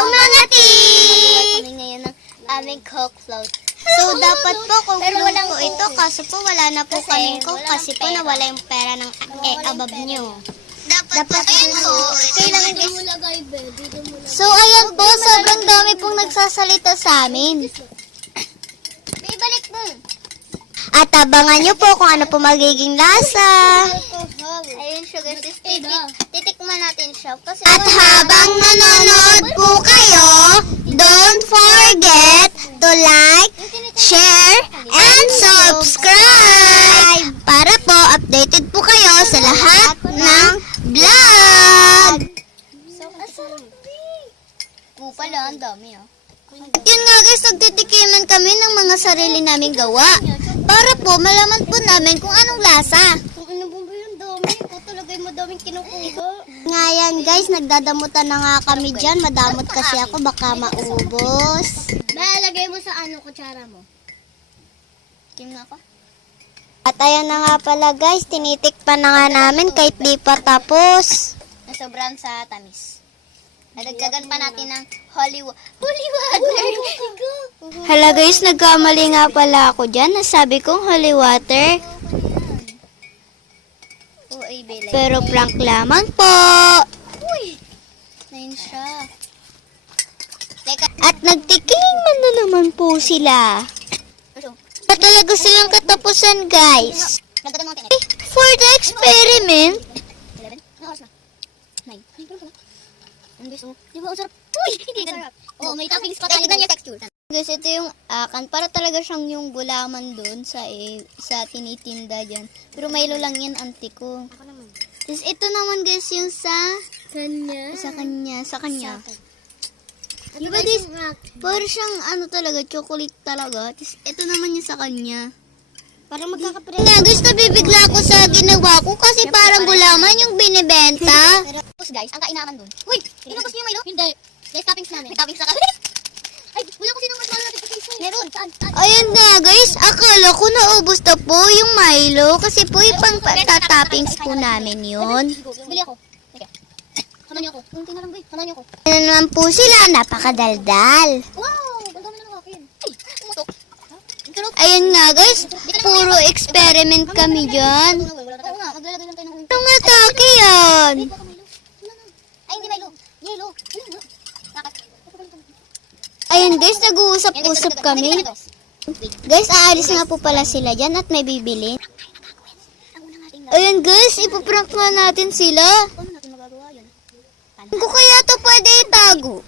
mga tea! Kami ngayon ng aming Coke float. So, dapat po kung Pero float walang po ito, Coke. kaso po wala na po Kasi kaming Coke wala kasi ng po pera. nawala yung pera ng above nyo. Dapat Ayun po, kailangan guys. guys. So, ayan po, sobrang dami pong nagsasalita sa amin. Ibalik mo. At abangan nyo po kung ano po magiging lasa. Ayun siya guys. Titikman natin siya. Kasi At habang nanonood po kayo, don't forget to like, share, and subscribe para po updated po kayo sa lahat ng vlog. pala, ang dami Yun nga guys, nagtitikiman kami ng mga sarili naming gawa para po malaman po namin kung anong lasa. Kung ano ba yung dami? Ikaw talaga yung madaming kinukuha. Nga yan guys, nagdadamutan na nga kami dyan. Madamot kasi ako, baka maubos. Lagay mo sa kutsara mo. Kim na ako? At ayan na nga pala guys, tinitikpan na nga namin kahit di pa tapos. Na sobrang sa tamis. Nadagdagan pa natin ng holy water. Hala guys, nagkamali nga pala ako dyan. Nasabi kong holy water. Pero prank lamang po. Uy! Nain siya. Teka. At nagtikiman na naman po sila. Na talaga silang katapusan guys. Nagdagan mo tingin. For the experiment, 11? Ano oras na? 9. Ay, pero pala. Ano guys, di ba ang sarap? Uy! Hindi sarap. Oh, may toppings pa tayo. Tignan yung texture. guys, ito yung akan. Para talaga siyang yung gulaman dun sa tinitinda dyan. Pero Milo lang yan, auntie ko. Ako naman. Tapos ito naman guys yung sa Kanya. kanya. Diba this, para siyang ano talaga, chocolate talaga. Tapos ito naman yung sa kanya. Parang magkakapreso. Nga guys, nabibigla ako sa ginawa ko kasi parang gulaman yung binibenta. Tapos guys, ang kainaman dun. Uy! Inubos niyo yung Milo? Hindi. Guys, toppings namin. May toppings na kami. Ay, wala ko sinong mas mahal natin toppings. Meron. Saan? Ayun nga guys, akala ko naubos na po yung Milo kasi po ipang patatoppings po namin yun. Bili ako. Teka. Hanan niyo ako. Kunti na lang guys. Hanan niyo ako. Ano naman po sila, napakadaldal. Wow! Ang dami na ng akin. Ay! Umutok. Ang sarap. Ayun nga guys, puro experiment kami dyan. Oo nga, maglalagay lang tayo ng Anong atake yan? Ay, baka Milo. Wala na. Ay, hindi Milo. Yelo. Ayun nga. Bakit? Ayun guys, nag-uusap-usap kami. Guys, aalis nga po pala sila dyan at may bibili. Ang una natin na. Ayun guys, ipaprank nga natin sila. Paano natin magagawa yun? Kung kaya to pwede itago.